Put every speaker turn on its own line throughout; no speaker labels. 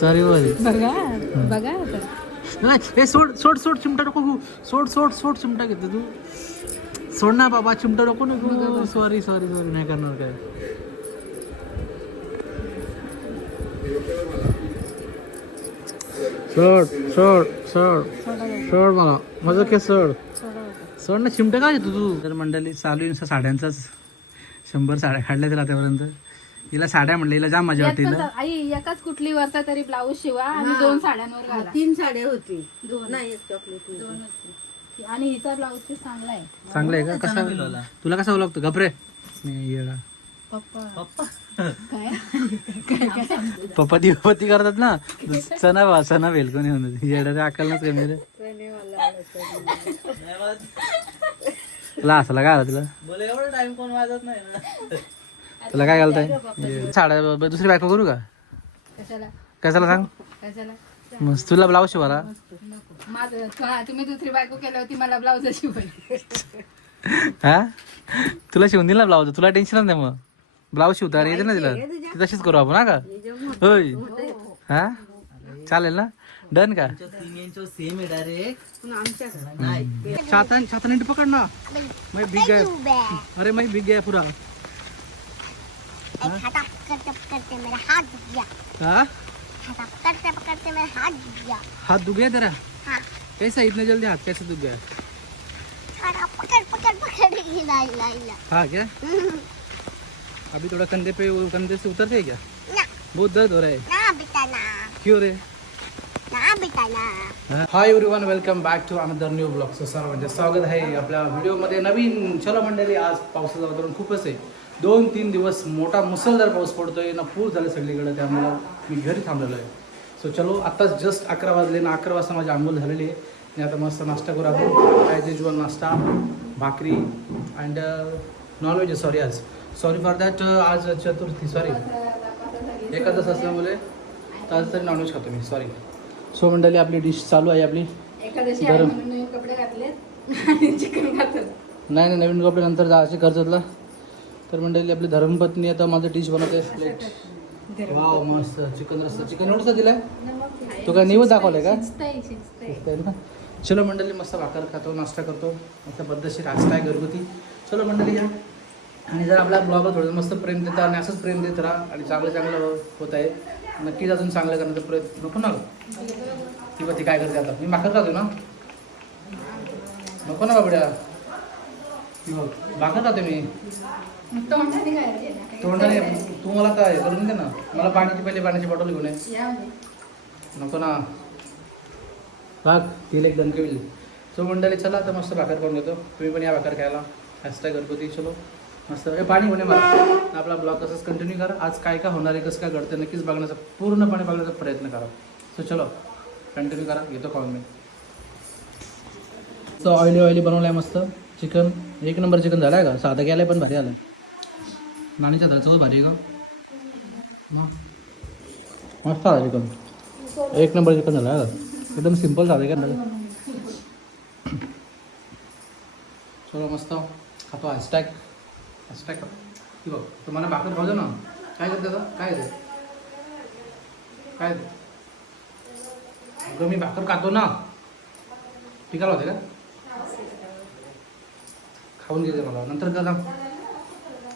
Sorry बोल
बघा बघा आता.
नाही हे सोड सोड सोड चिमटा नको घेऊ. सोड सोड सोड चिमटा घेतो तू. सोड ना बाबा चिमटा नको नको सॉरी सॉरी सॉरी नाही करणार काय. सोड सोड सोड सोड मला. माझं काय सोड. सोड ना चिमटा काय घेतो तू? तर मंडळी चालू आहे नुसतं साड्यांचाच. शंभर साड्या काढल्या तिला आतापर्यंत हिला साड्या म्हणलं हिला जाम मजा
यात
वाटते
पण
हिला.
चा- आई एकाच कुठली वरता तरी ब्लाऊज शिवा आणि दोन साड्यांवर घाला.
तीन साड्या होती.
दोन.
नाही एक चॉकलेट
दोन होती. आणि हिचा ब्लाऊज पीस चांगला आहे.
चांगलं आहे का? कसा? तुला कसा लागतो? घपरे मी येडा.
पप्पा. काय?
पप्पा दिवापती करतात ना? सणा बा सणा वेल कोणी म्हणत येड्या अक्कल नच कमी रे. तुला असला आला तुला. तुला काय घालताय? साड्या दुसरी बायको करू का?
कशाला?
कशाला सांग?
कशाला?
मस्त तुला ब्लाऊज शिवाला
माझं हा, तुम्ही दुसरी बायको केली होती मला ब्लाऊज शिवाय
हा? तुला शिवून दिला ब्लाऊज? तुला टेन्शनच नाही मग. ब्लाऊज शिवता येते ना तिला. ती तशीच करू आपण हा का? होय. हा? चालेल ना? डन का? छाता छाता नीट पकड ना. मैं बिग गया अरे मैं बिग गया पूरा.
मेरा हाथ दुख गया।
हाँ?
करते करते मेरा हाथ दुख गया।
हाथ दुख गया तेरा?
हाँ।
कैसा इतने जल्दी हाथ कैसे दुख गया?
पकड़ पकड़ पकड़। हिला हिला हिला
हाँ क्या? अभी थोड़ा कंधे पे कंधे से उतरते है क्या? बहुत दर्द हो रहा है।
ना बेटा ना।
क्यों रे?
ना बेटा ना।
Hi everyone welcome back to another new blog so सर्व म्हणजे स्वागत आहे आपल्या व्हिडिओमध्ये नवीन चलो मंडळी आज पावसाचं वातावरण खूपच आहे. दोन तीन दिवस मोठा मुसळधार पाऊस पडतोय ना पूर झाले सगळीकडे त्यामुळं मी घरी थांबलेलो आहे. सो चलो आत्ताच जस्ट अकरा वाजले ना अकरा वाजता माझी आंघोळ झालेली आहे. आणि आता मस्त नाश्ता करू आपण ॲज युजल नाश्ता भाकरी अँड नॉनव्हेज आहे सॉरी आज. सॉरी फॉर दॅट आज चतुर्थी सॉरी एकादश असल्यामुळे तर आज तरी नॉनव्हेज खातो मी सॉरी सो मंडळी आपली डिश चालू आहे आपली.
आहे कपडे चिकन घातलं
नाही नाही नवीन कपडे नंतर जायचे कर्जतला तर मंडळी आपली धर्मपत्नी आता माझं डिश बनवते. प्लेट वाव मस्त. चिकन रस्ता चिकन एवढंच दिलाय? तो काय निवड दाखवलाय का?
शिजतंय,
ना? चलो मंडळी मस्त भाकर खातो नाश्ता करतो. मस्त पद्धतशीर नाश्ता आहे घरगुती. चलो मंडळी या. आणि जर आपल्या ब्लॉगवर थोडं मस्त प्रेम देता आणि असंच प्रेम देत राहा आणि चांगलं चांगलं होत आहे नक्कीच अजून चांगलं करण्याचा प्रयत्न नको ना. गं? ती काय करते आता? मी भाकर खातो ना? नको ना बाबड्या. भाकर खातो मी.
तोंडाने काय केलं?
तोंडाने तू मला काय करून दे ना. मला पाण्याची पहिले पाण्याची बॉटल घेऊन ये.
या म्हणजे.
नको ना. बघ तिला एक दणके होईल सो मंडळी चला आता मस्त भाकर करून घेतो. तुम्ही पण या भाकर खायला. हॅशटॅग घरगुती चलो. मस्त. ए, पाणी होणे मला. आपला ब्लॉग तसंच कंटिन्यू करा. आज काय काय होणार आहे कसं काय घडतं नक्कीच बघण्याचा पूर्णपणे बघण्याचा प्रयत्न करा. सो चलो. कंटिन्यू करा. घेतो खाऊन मी. सो ऑइली ऑइली बनवलं आहे मस्त. चिकन एक नंबर चिकन झालं आहे का? साधं गेलं पण भारी आलं नाणीच्या भारी आहे का. मस्त आलं चिकन. एक नंबर चिकन झालं एकदम सिंपल झालं का? चलो मस्त. खातो हॅशटॅग हॅशटॅग की बघ तुम्हाला भाकर खाऊ ना. काय करते आता? काय आहे ते? काय? अगं मी भाकर खातो ना. टिकाला होते का? खाऊन घेते मला. नंतर करा.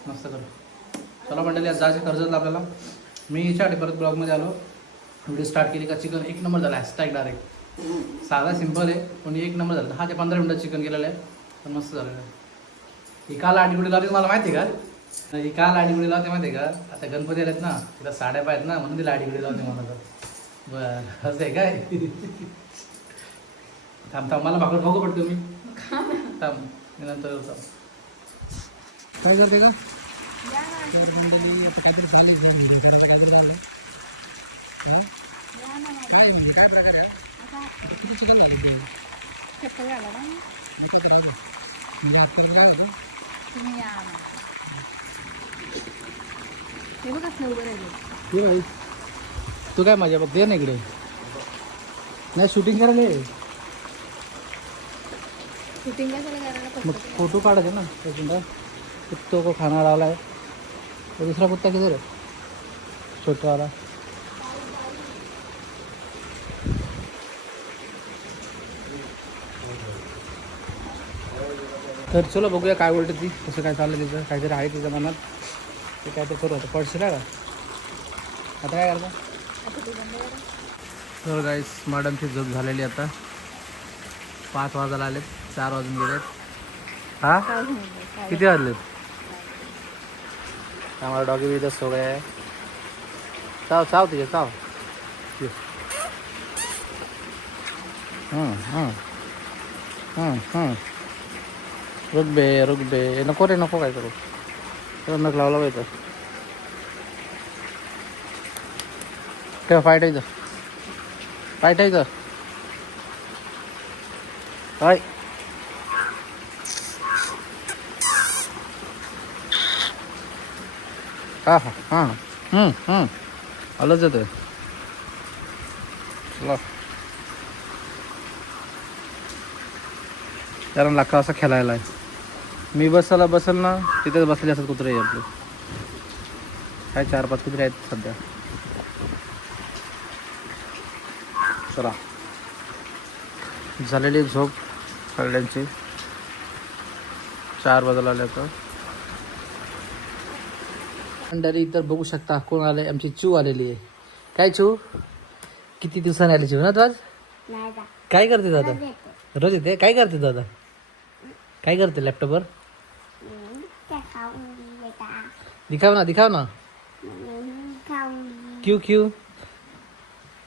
मस्त कर. चला मंडळी आज जायचं कर्जतला आपल्याला. मी याच्यासाठी परत ब्लॉगमध्ये आलो. व्हिडिओ स्टार्ट केली का चिकन? एक नंबर झाला हॅशटॅग डायरेक्ट साधा सिंपल आहे पण एक नंबर झालं. दहा ते पंधरा मिनटात चिकन केलेलं आहे पण मस्त झालेलं आहे. ही काल आडीगुडी लावते मला माहिती आहे का? ही काल आडीगुडी लावते माहिती आहे का? आता गणपती आलेत ना तिला साड्या पाहिजेत ना म्हणून तिला आडीगुडी लावते मला. तर बरं असं आहे काय? थांब थांब मला भाकर खाऊ का पडतो मी? थांब मी नंतर. काय करते का? मंडळी आता काहीतरी खायला एकदम घरी. त्यानंतर काहीतरी आलं. हा? काय आहे म्हणजे काय प्रकार आहे आता किती चिकन झालं ते?
चप्पल घाला ना.
मी काय करायचं म्हणजे हात करून काय होतं
तुम्ही या ना. हे बघ कसलं उभं राहिलं
ये भाई तू काय माझ्या बघ दे ना इकडे नाही शूटिंग करायला ये.
शूटिंग कशाला करायला
मग
पडतं?
फोटो काढायचे ना त्याच्यानंतर कुत्तो को खाना डाला है और दूसरा कुत्ता किधर है? छोटा वाला तर चलो बघूया काय बोलते ती कसं काय चाललं तिचं काहीतरी आहे तिच्या मनात. ते काय तर करू आता. पडशी का? आता काय करता? तर गाईस मॅडमची झोप झालेली आता. पाच वाजायला आलेत चार वाजून गेलेत. हा? किती वाजलेत? हमारा डॉगी भी इधर सो गया है। चाव चाव तुझे. हं, हं. हं, हं. रुक बे रुक बे। नको रे नको काय करू। नक लावला पाहिजे फाईट आहे इथं। हाय हा हा हां. हं, हं. आलंच येतं चला. कारण लाका असं खेळायला आहे. मी बसायला बसल ना तिथेच बसले असतात कुत्रे आपले. काय चार पाच कुत्रे आहेत सध्या. चला. झालेली झोप सगळ्यांची चार वाजायला आले तर मंडळी तर बघू शकता कोण आले आमची चू आलेली आहे. काय चू? किती दिवसाने आली चू? ना तू आज. काय करते दादा. रोज येते. काय करते दादा? काय करते लॅपटॉपवर. दिखाव ना दिखाव ना. क्यू क्यू.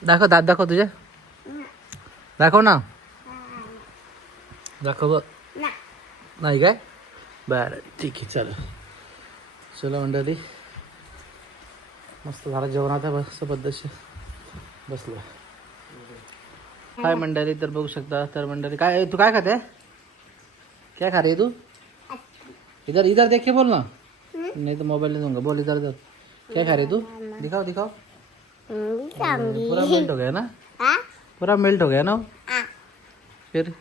दाखव दात दाखव तुझ्या. दाखव ना. दाखव बघ. नाही काय? बरं ठीक आहे चला. चला मंडळी. मस्त झालं जेवण आता बस पद्धतशीर बसलो काय मंडळी तर बघू शकता तर मंडळी काय तू काय खाते? क्या खा रही है तू? इधर इधर देख के बोल ना. नहीं तो मोबाइल नहीं दूंगा बोल इधर इधर. क्या खा रही है तू? दिखाओ दिखाओ. पूरा मेल्ट हो गया ना? पूरा मेल्ट हो गया ना. फिर?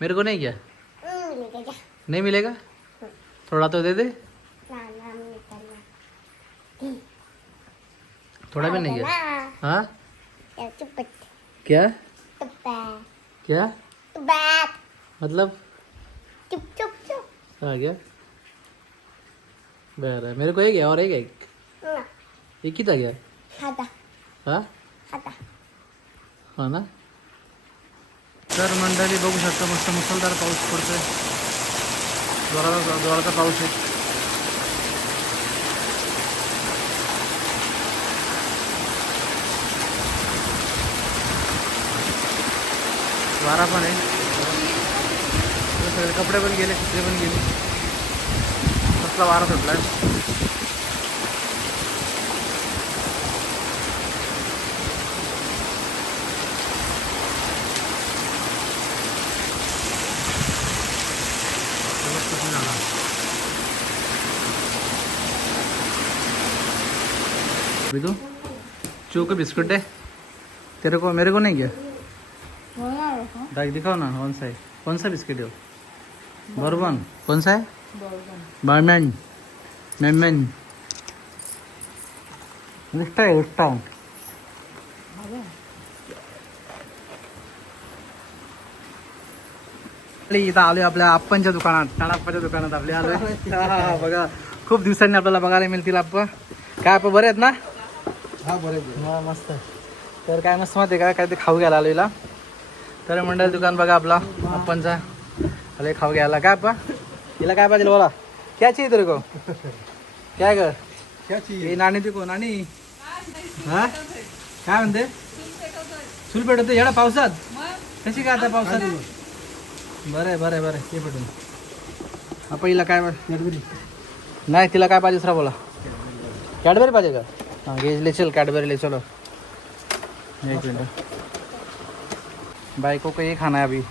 मेरे को नहीं क्या. नहीं मिलेगा? थोड़ा तो दे दे। थोड़ा भी नहीं
ना.
हाँ? क्या? क्या? मतलब?
चुप चुप चुप
आ गया बरं मेरे को एक है और एक है। ही था क्या? हाँ? हा ना? तर मंडळी बघू शकता मस्त मुसळधार पाऊस पडतोय जोराचा जोराचा पाऊस आहे वारा पण आहे. सगळे कपडे पण गेले कपडे पण गेले. कसला वारा सुटला बिदू चू का बिस्कुट है तेरे को मेरे को नहीं क्या? दाग दिखाओ ना कौन सा है? कौन सा बिस्किट है वो? बर्बन कौन सा है? बारमैन। मैमैन। लिखता है लिखता हूँ। इथं आलोय आपल्या आप्पांच्या दुकानात टाणाप्पाच्या दुकानात आपल्या आलोय. हा, बघा खूप दिवसांनी आपल्याला बघायला मिळतील आप्पा. काय आप्पा बरे आहेत ना?
हा बरे
हा मस्त. तर काय मस्त माहिती का? काय ते खाऊ घ्यायला आलेला तर मंडळ दुकान बघा आपला. आपणचा आले खाऊ घ्यायला. काय आप्पा हिला काय पाहिजे बोला. क्या चाहिए तेरे को काय ग?
क्या
हे नाणी ती को नाणी. हा? काय म्हणते? चूल पेटवते एवढ्या पावसात? कशी काय आता पावसात? बरं आहे बरं आहे बरं ते पेटून आपण हिला काय
कॅडबरी.
नाही तिला काय पाहिजे सर बोला. कॅडबरी पाहिजे का? हाँ घे ले चल कैडबरी ले चलो. एक मिनट. बाइको को ये खाना है अभी।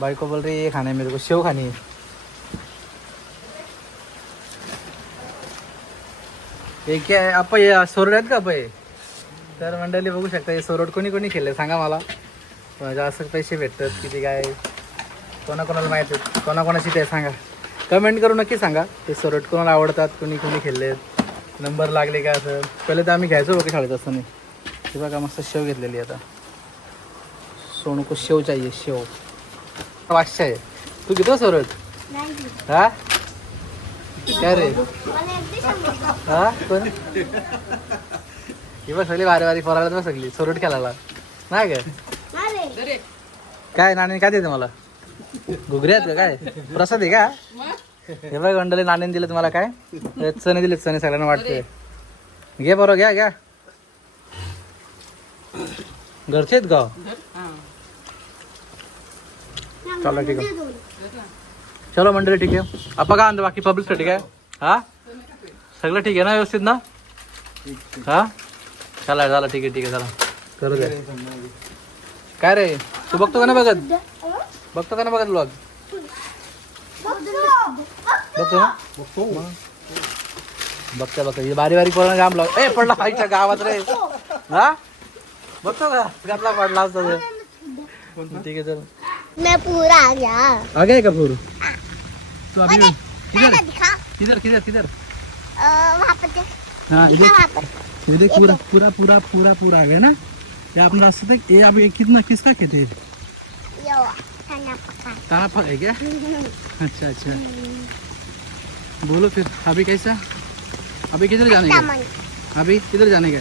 बाइको बोल रही है ये खाना है मेरे को सेव खानी है। हे? आहे आप्प हे सोरड आहेत का आपण तर मंडळी बघू शकता हे सोरड कोणी कोणी खेळले सांगा मला. म्हणजे असं पैसे भेटतात किती काय? कोणाकोणाला माहीत आहेत कोणाकोणाशी ते सांगा. कमेंट करू नक्की सांगा. ते सोरड कोणाला आवडतात कोणी कोणी खेळले नंबर लागले का असं? पहिले तर आम्ही घ्यायचो बघा शाळेत नाही ती बघा मस्त शेव घेतलेली आता. सोनू को शेव चाहिए शेव. पाचशे आहे? तू घेतो सोरड
नाही
हा? काय रे?
हाँ?
हा कोण? ही बघ सगळी वारी वारी पोराला बघ सगळी सोरट खेळायला नाही काय काय नाणी काय देते मला घुगरी आहेत का काय? प्रसाद आहे का? हे बघ गंडले नाणीने दिले तुम्हाला काय? चणे दिले चणे सगळ्यांना वाटते घे बरोबर घ्या घ्या. घरचे आहेत गाव चला ठीक आहे. चलो मंडळी ठीक आहे. आपण काय आणतो बाकी पब्लिकसाठी काय हा? सगळं ठीक आहे ना व्यवस्थित ना? हा? चला चला ठीक आहे ठीक आहे चला. करू द्या काय रे? तू बघतो का ना बघत? बघतो का ना बघत ब्लॉग बघतो ना? बघतो बघता. बघता हे बारी बारीक पडला गाम लाव. ए पडला आईच्या गावात रे. हा? बघतो का? घातला पडला असता ठीक आहे चल.
मैं पूरा आ गया
आ गए कपूर तो अभी किधर किधर किधर किधर
अ, वहाँ पर देख
हाँ
पर
ये देख पूरा पूरा पूरा पूरा पूरा आ गया ना ये अपने रास्ते तक ये अब ये कितना किसका खेत है ताना फल है क्या अच्छा अच्छा बोलो फिर अभी कैसा अभी किधर जाने का अभी किधर जाने का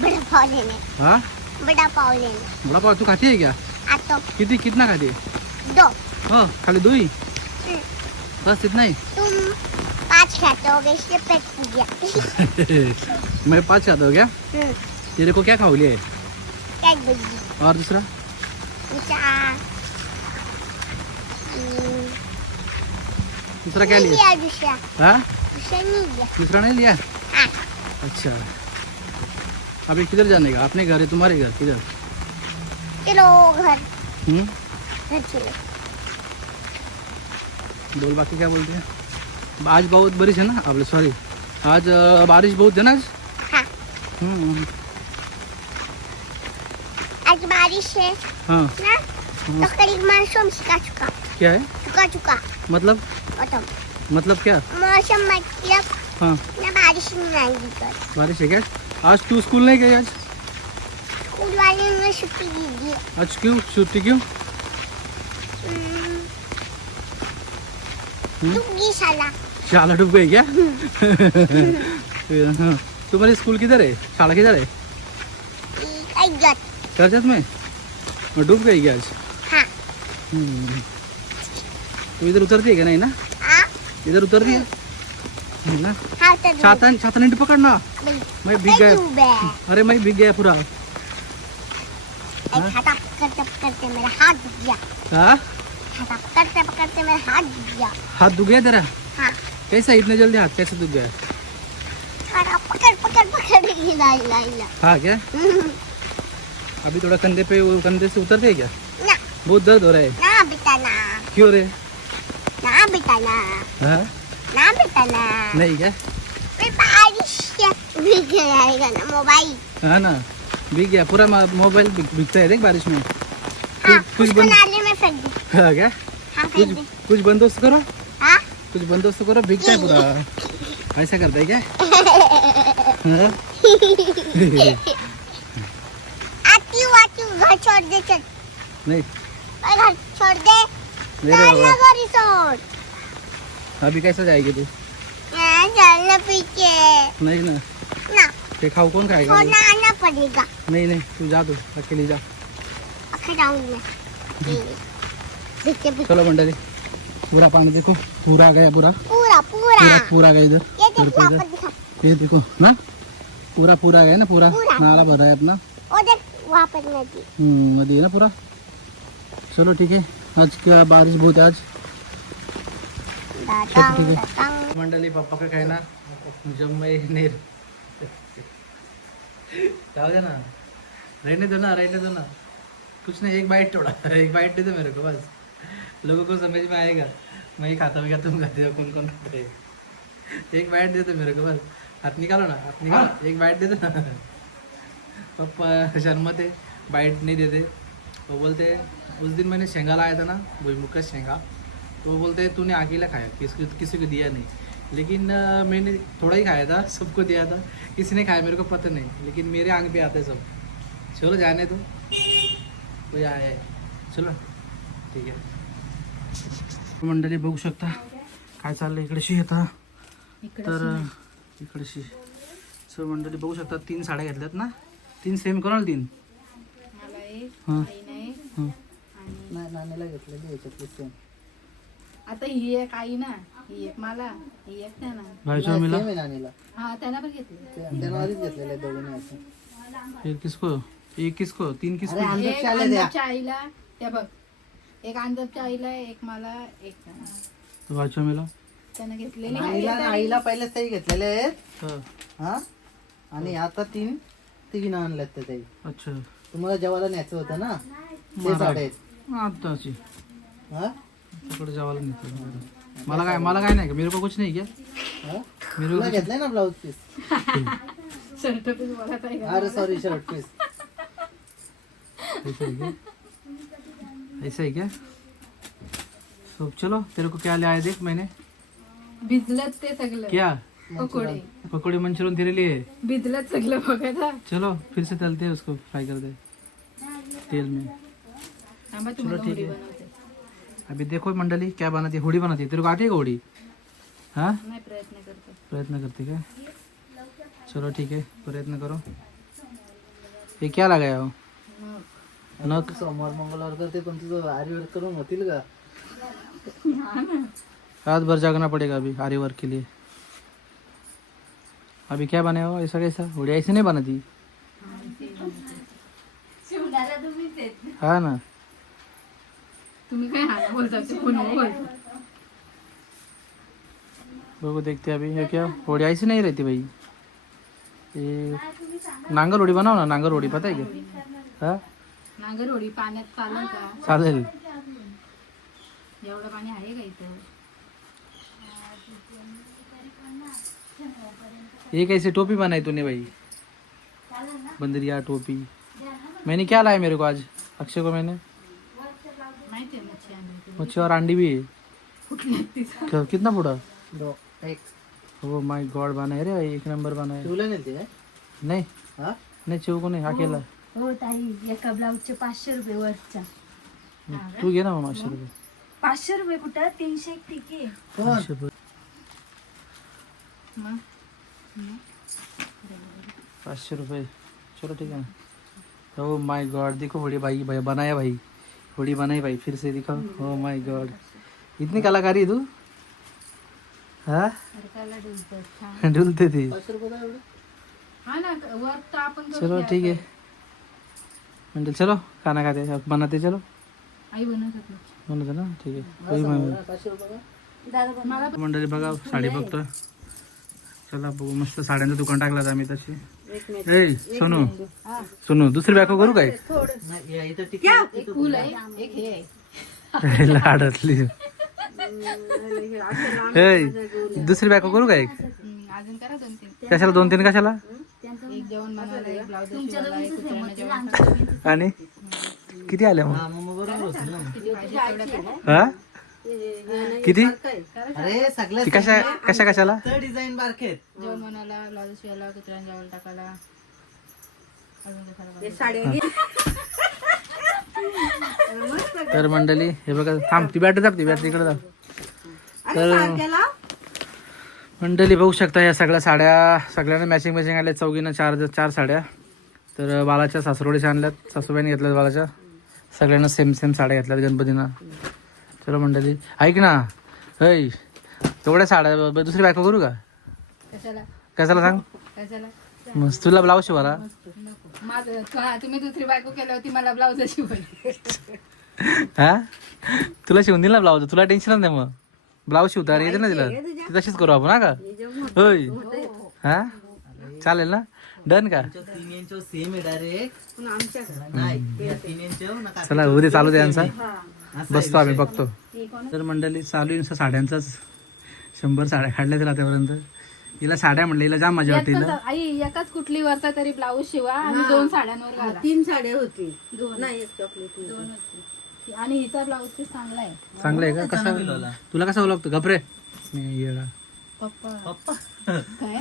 बड़ा पाव लेने
हाँ
बड़ा पाव लेने
बड़ा पाव तू खाती है क्या
आ तो
कितनी कितना खाती है
दो।
हाँ खाली दो ही
हम्म,
बस इतना ही
तुम पाँच खाते हो गए इसलिए पेट फूल गया।
मैं पाँच खाता हो गया?
हम्म,
तेरे को क्या खाऊ
गुज्जी
और दूसरा?
हम्म,
दूसरा क्या लिया?
लिया दूसरा।
हाँ?
दूसरा नहीं लिया।
दूसरा नहीं लिया?
हाँ।
अच्छा। अभी किधर जाने का? अपने घर है तुम्हारे घर? किधर?
चलो घर।
हम्म? बोल बाकी क्या बोलते हैं? आज बहुत बारिश है ना? अब सॉरी आज बारिश बहुत है ना आज?
हाँ।
हम्म,
आज बारिश है।
हाँ।
ना? तो करीब मौसम सिखा चुका।
क्या है?
चुका चुका।
मतलब?
मतलब
मतलब क्या?
मौसम मतलब
हाँ।
ना बारिश नहीं आएगी
बारिश है क्या? आज तू स्कूल नहीं गई आज?
स्कूल वाले ने छुट्टी दी दी
आज क्यों? छुट्टी क्यों?
डूबी साला
शाला. डूब गई क्या? तुम्हारी स्कूल किधर है शाला किधर है में? डूब गई क्या आज?
हाँ।
तो इधर उतरती है क्या नहीं ना? इधर उतरती है ना?
हाँ
छाता छाता नहीं पकड़ना मैं भीग गया. अरे मैं भीग गया पूरा।
पकड़ते पकड़ते मेरा हाथ डूब गया।
हाँ?
हाथा पकड़ते पकड़ते मेरा हाथ डूब गया।
हाथ दुख गया तेरा?
हाँ।
कैसा इतने जल्दी हाथ कैसे दुख गया?
खाना पकड़ पकड़ पकड़।
हाँ क्या? अभी थोड़ा कंधे पे वो कंधे से उतरते है क्या?
ना।
बहुत दर्द हो रहा है।
ना बेटा ना।
क्यों रे?
ना बेटा ना।
हाँ?
ना बेटा ना।
नहीं क्या?
बारिश भीग जाएगा ना मोबाइल।
हाँ ना। भीग गया पूरा मोबाइल भीगता है देख बारिश में।
हाँ
कुछ बंद-
में फेंक दे।
हाँ क्या?
हाँ
कुछ कुछ बंदोबस्त करो।
हाँ?
कुछ बंदोबस्त करो भीगता है पूरा। ऐसा करता है क्या? हाँ?
आती हूँ आती हूँ घर छोड़ दे चल।
नहीं।
घर छोड़ दे।
अभी कैसे जाएगी तू?
चलना पीछे।
नहीं ना।
ना।
ये खाओ कौन खाएगा
छोड़ना आना पड़ेगा।
नहीं नहीं तू जा तू अकेली जा। चलो मंडली पूरा पानी देखो पूरा गया पूरा।
पूरा पूरा।
पूरा गया इधर।
ये देख
पूरा।
दिखा।
ये देखो ना? पूरा पूरा गया ना पूरा। नाला भर है अपना।
वो देख वहाँ पर नदी
हम्म, नदी है ना पूरा? चलो ठीक है आज क्या बारिश बहुत आज। मंडली पापा का कहना जब मैं नहीं जाओ दे ना. रहने दो ना रहने दो ना. कुछ नहीं एक बाइट थोड़ा एक बाइट दे दो मेरे को बस. लोगों को समझ में आएगा. मैं ही खाता हूँ क्या तुम खाते हो कौन कौन खाते हैं? एक बाइट दे दो मेरे को बस. हाथ निकालो ना हाथ निकालो. एक बाइट दे दो ना. पापा शर्मत है बाइट नहीं देते वो बोलते हैं उस दिन मैंने शेंगा लाया था ना भुईमुख का शेंगा. तो वो बोलते हैं तूने अकेला खाया किसी किसी को दिया नहीं. लेकिन मैंने थोड़ा ही खाया था सबको दिया था। किसी ने खाया मेरे को पता नहीं लेकिन मेरे आंग पे आते सब। चलो जाने दो। कोई आया है। चलो। ठीक है। मंडळी बघू शकता काय चाललंय? इकडेशी आता तर इकडेशी सो मंडळी बघू शकता तीन साड्या घेतल्यात ना? तीन सेम कोणाला तीन?
मला एक
हां.
आईने एक
हां.
आणि
नाही नानीला घेतलेली याच्यातली सेम
आता ही एक आई ना. ही एक मला ही एक त्यांना.
भाईच्या
सेम
मिला
आहे नानीला.
हा त्यांना पण घेतली.
ते- त्यानं आधीच घेतलेलं आहे दोघींनी असं.
एक किसको एक किसको तीन किसको.
अरे
एक
अंधपच्या आल्या द्या.
अंधपच्या आईला त्या बघ एक अंधपच्या आईला एक मला एक त्यांना.
भाईच्या मिला
त्यानं घेतलेली.
नानीला
आहे.
आईला पहिलेच घेतलेले आहेत.
हा.
हा? आणि आता तीन तिघीनं आणल्यात त्या ताई.
अच्छा.
तुम्हाला जेवायला न्यायचं होतं ना? ते साडे आहेत.
आताची
हा?
तिकडे मला काय मला काय नाही का? मेरे को कुछ नाही क्या?
हा?
मेरे को
घेतलंय ना ब्लाऊज पीस.
Shirt piece?
अरे सॉरी शर्ट पीस.
ऐसा है क्या? ऐसा है क्या? तो चलो तेरे को क्या ले आए देख मैंने।
भिजलत ते सगळं.
क्या?
पकोडे.
पकौड़े मंचूरियन तेरे लिए।
भिजलत सगळं बघत हा.
चलो फिर से तलते हैं उसको फ्राई कर दे। तेल में।
थांबा तुम्हाला
ठीक.
बनवते.
अभी देखो मंडली क्या बनाती है? होड़ी बनाती है। तेरे को आती है होड़ी? हाँ?
प्रयत्न करते
प्रयत्न करते क्या? चलो ठीक है प्रयत्न करो। ये क्या लगाया हो? नख।
सोमवार मंगळवार करते पण तुझं आरीवर करून होतील का?
रात भर जागना पड़ेगा अभी आरी वर्क के लिए। अभी क्या बने हो? ऐसा कैसा? होड़ी ऐसे नहीं बनाती? हाँ ना?
तुम्ही काय हा बोलता? ते कोण बोलतो
वो देखते अभी. ये क्या? होड़ी ऐसी नहीं रहती भाई. ये नांगर होड़ी बनाओ ना नांगर होड़ी पता है क्या? हाँ?
नांगर होडी पाण्यात चालेल का
चालेल.
एवढं पाणी आहे का इथं?
ये कैसे टोपी बनाई तूने भाई? बंदरिया टोपी. मैंने क्या लाया मेरे को आज? अक्षय को मैंने?
मच्छी
और अंडी भी है। कितना
दो एक.
वो माय गॉड बनाए रे भाई एक नंबर बनाए
शिवला नेलते काय
नहीं।
हा?
नहीं चिव को नहीं अकेला।
हो ताई एका ब्लाऊजचे पाचशे रुपये वरचा.
तू घे ना मग पाचशे रुपये.
पाचशे रुपये कुठं? तीनशे एक ठीक आहे
कोण?
पाचशे रुपये.
मग?
पाचशे रुपये. चलो ठीक है ना. ओ माय गॉड देखो होड़ी भाई भाई बनाया भाई. होड़ी बनाई भाई फिर से दिखाओ। ओ माय गॉड इतनी कलाकारी है? तू हाँ डुलते
हा करू
चलो. ठीक है। मंडल चलो खाना खाते अब बनाते चलो। बनवते ना? ठीक आहे मंडळी बघा साडी बघतो चला बघू मस्त साड्यांचं दुकान टाकलं आम्ही तशी. ए सोनू सोनू दुसरी बॅको करू काय?
नाही या. इथं टिकलं
एक फुल आहे एक हे आहे
लाडतली. ए दुसरी बॅको करू काय?
हम्म, अजून करा दोन तीन
कशाला दोन तीन कशाला. आणि? किती आल्या मग?
हा?
किती?
अरे सगळ्या
ती कशा कशा कशाला?
डिझाईन बारके आहेत.
जेवण बनवायला ब्लाउज शिवायला कुत्र्यांना जेवण टाकायला. अजून कशाला बनवायला?
तर मंडळी हे बघा थांब ती बॅटरी दाब ती बॅटरी इकडे दाब तर मंडळी बघू शकता या सगळ्या साड्या सगळ्यांना मॅचिंग मॅचिंग आल्या चौघीनं चार चार साड्या. तर बालाच्या सासरोडीच्या आणल्यात सासूबाईने घेतल्यात बालाच्या सगळ्यांना सेम सेम साड्या घेतल्यात गणपतीनं. चलो मंडळी ऐक ना. हय तेवढ्या साड्या ब- दुसरी बायको करू का?
कशाला?
कशाला सांग?
कशाला?
मस्त तुला ब्लाऊज शिवाला
नको. माझं तु- तुम्ही दुसरी बायको केली होती मला ब्लाउज शिवायला
हा? तुला शिवून दिला ब्लाऊज तुला टेन्शन नाही मग. ब्लाऊज शिवता अरे येते ना तिला. ती तशीच करू आपण हा का? होय हा? चालेल ना? डन का?
तीन इंच सेम आहे डायरेक्ट नाही या तीन इंच नका.
चला उद्या चालू द्या यांचा. बसतो आम्ही बघतो. तर मंडळी चालू आहे नुसतं साड्यांचाच. शंभर साड्या काढल्या तिला आतापर्यंत हिला साड्या म्हणलं हिला जाम मजा वाटते हिला.
आई एकाच कुठली वरचा तरी ब्लाऊज शिवा आणि दोन साड्यांवर घाला.
तीन साड्या होती.
दोन.
नाही एक चॉकलेट
दोन होती. आणि हिचा ब्लाऊज पीस चांगला आहे.
चांगलं आहे का? कसा? तुला कसा ओळखतो घपरे मी येडा.
पप्पा.
पप्पा?
काय?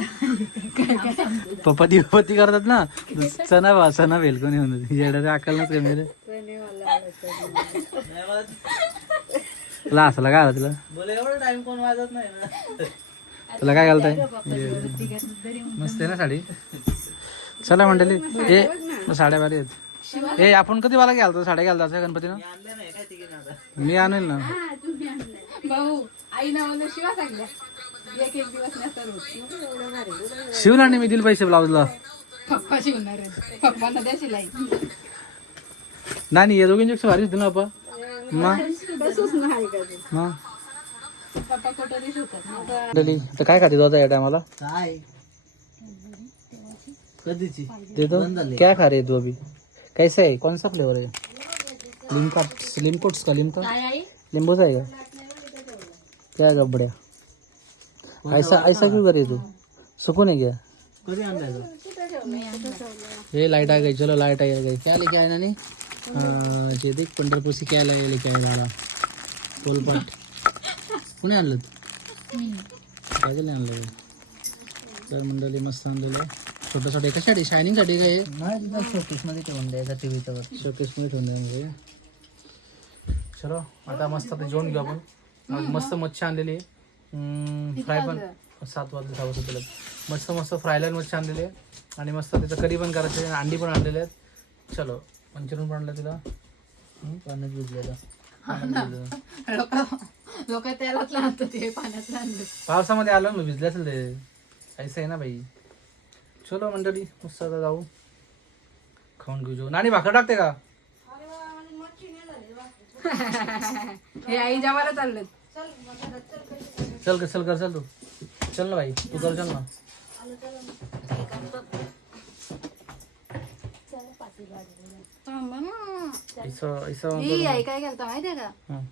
पप्पा दिवपती करतात ना. चना बा चना वेल कोणी म्हणत येड्याच्या अकल नच कमी रे. तुला असला काय आलं तुला?
बोले एवढं टाइम कोण वाजत नाही ना?
तुला काय घालताय? मस्त आहे ना साडी? चला मंडळी ए साड्या भारी आहेत. ए आपण कधी मला घालतो साड्या घालतो गणपतीनं
नाही काय तिघे ना
मी आणेल ना.
भाऊ आई नावानं शिवा सांगल्या. एक एक दिवस नसतात होत
शिवला नाही मी दिल पैसे ब्लाऊजला.
पप्पा शिवणार आहेत द्या शिलाई.
नाही हे दोघींची भारीच दिलं
नाही का ते.
मग
पप्पा कुठं शिवतात.
मंडळी आता काय खाते होता या टायमाला?
काय? कधीची?
देतो?
बंद झाली.
क्या खा रहे तू अभी? कैसा है? कौन सा फ्लेवर है? लिमका लिमकोट्स का लिमका लिंबूचा आहे का? क्या गबड्या ऐसा ऐसा क्यों करे तू? सुकून है क्या?
कधी आणलाय
ये लाइट आ गई चलो लाइट आ गई। क्या लेके आए नानी? हाँ, ये देख पंढरपूर से क्या ले लेके आए लाला पोलपट कुणी आणलं काय आणलं हे? तर मंडळी मस्त आणलेलं आहे. छोटंसाठी कशासाठी? शायनिंगसाठी काय
नाही तिथं शोकेस मध्ये ठेवून द्यायचा टीव्हीचा वर
शोकेस मध्ये ठेवून द्या म्हणजे चलो आता मस्त आता जेवण घेऊ आपण. मस्त मच्छी आणलेली आहे. फ्राय पण सात वाजले सहा वाजता तिला मस्त मस्त फ्रायलाईन मच्छी आणलेली आहे आणि मस्त त्याचं करी पण करायची आहे अंडी पण आणलेली आहेत. चलो मंचुरियन पण आणलं तिला.
पाण्यात भिजलेलं.
लोक ते आणलं
पावसामध्ये आलो ना भिजले असेल ते. ऐसा आहे ना बाई. चलो मंडळी मस्त आता जाऊ. खाऊन घेऊ जेवू नाणी भाकर टाकते का?
हे आई जेवायला चाललं
चल कर चल कर चल तू। चल ना भाई तू कर चल ना। ऐसा ऐसा
आई काय केलं माहितीये का?
हं.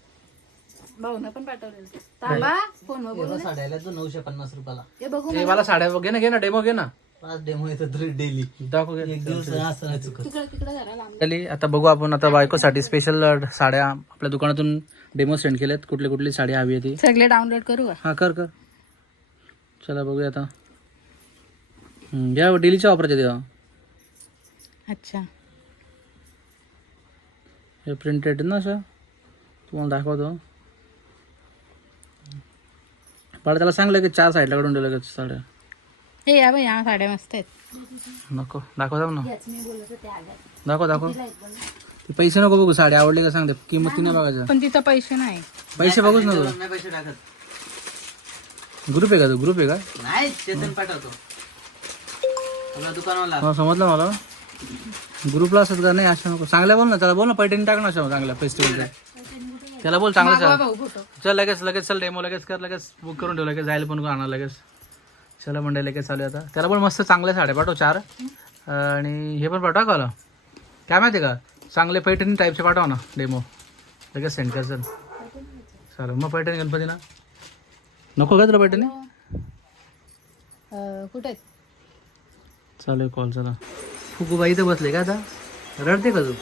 पण पाठवलेलं थांबा फ़ोन
एवढा साड्याला तो नऊशे पन्नास रुपयाला.
हे बघू
ए, मला. साड्या घे ना घे ना डेमो घे ना.
पाच डेमो डेली.
दाखव घे.
एक दिवस असं नाही चुकत.
तिकडे तिकडे जरा लांब.
चली आता बघू आपण आता बायकोसाठी स्पेशल साड्या आपल्या दुकानातून डेमो सेंड केल्यात कुठली कुठली साडी हवी आहे ती?
सगळे डाउनलोड करू का?
हा कर कर. चला बघूया आता. हम्म, या डेलीच्या वापरायच्या तेव्हा
अच्छा.
हे प्रिंटेड ना असं? तुम्हाला दाखवतो. पण त्याला सांगलं की चार साईडला काढून दिलं का साड्या.
हे या बाई या साड्या मस्त आहेत.
नको दाखव जाऊ ना दाखव दाखव. ते पैसे नको बघू साडी आवडली का सांगते किंमत किती बघायचं.
पण तिथं पैसे नाही.
पैसे बघूच नको.
नाही पैसे टाकत.
ग्रुप आहे का तो? ग्रुप आहे का?
नाही चेतन पाठवतो. मला दुकानाला
मला समजलं मला? ग्रुपला असत का? नाही असं नको. चांगल्या बोल ना त्याला बोल ना पैठणी टाक ना असं चांगल्या फेस्टिवलच्या त्याला बोल चांगलं
मागवा
चल
भाऊ फोटो.
चल लगेच लगेच चल डेमो लगेच कर लगेच बुक करून ठेव लगेच जायला पण आणा लगेच. चला मंडळी लगेच चालू आहे आता. त्याला पण मस्त चांगल्या साड्या पाठव चार. आणि हे पण पाठवा का काय माहिती का? चांगले पैठणी टाईपचे पाठवा ना डेमो लगेच सेंड कर चल. चालेल मग पैठणी गणपती ना नको का तुला पैठणी?
कुठे
चालेल कॉल चला. फुकूबाई इथं बसले का आता? रडते का तू?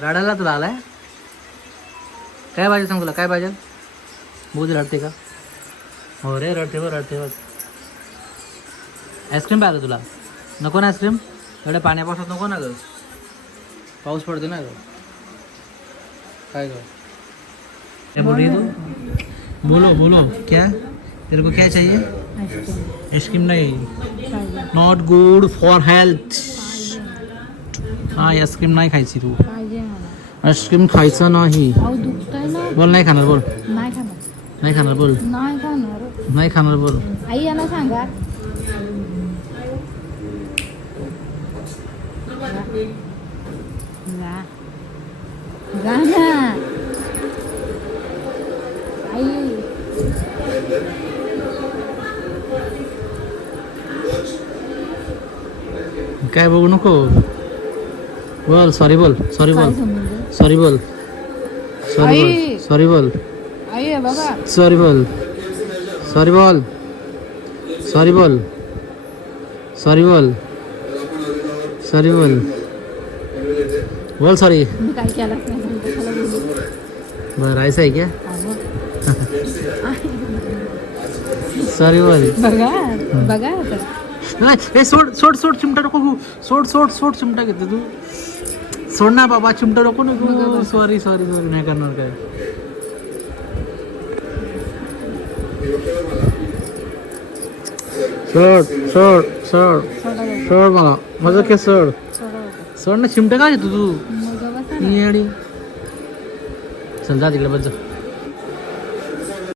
रडायला तुला आलाय? काय पाहिजे सांग तुला काय पाहिजे? बहुत रडते का? हो रे रडते बघ रडते बघ. आईस्क्रीम पाहिजे तुला? नको ना आईस्क्रीम एवढ्या पाण्यापासून नको ना ग. पाऊस पडतो ना ग. काय ग? क्या बोल रही तू? बोलो बोलो. क्या? तेरे को क्या चाहिए? आइसक्रीम नहीं। नॉट गुड फॉर हेल्थ हा आईस्क्रीम नाही खायची तू। आईस्क्रीम खायचं नाही। बोल नाही खाणार बोल।
नाही खाणार
नाही खाणार बोल।
नाही खाणार
नाही खाणार बोल।
आई यांना सांगा जा. ना आई.
काय बघू नको. बोल सॉरी बोल सॉरी बोल. सॉरी बोल. सॉरी बोल. सॉरी बोल. सॉरी बोल. सॉरी बोल. सॉरी बोल. सॉरी बोल. सॉरी बोल. बोल सॉरी
काय
ऐसा आहे क्या सॉरी बोल नाही, सोड सोड सोड चिमटा नको घेऊ सोड सोड सोड चिमटा घेते तू सोड ना बाबा चिमटा नको नको सॉरी सॉरी सॉरी नाही करणार काय सोड सोड सोड सोड मला माझं केस सोड सोड ना चिमटे काय तू? तू येडी चल जा तिकडे बस जा.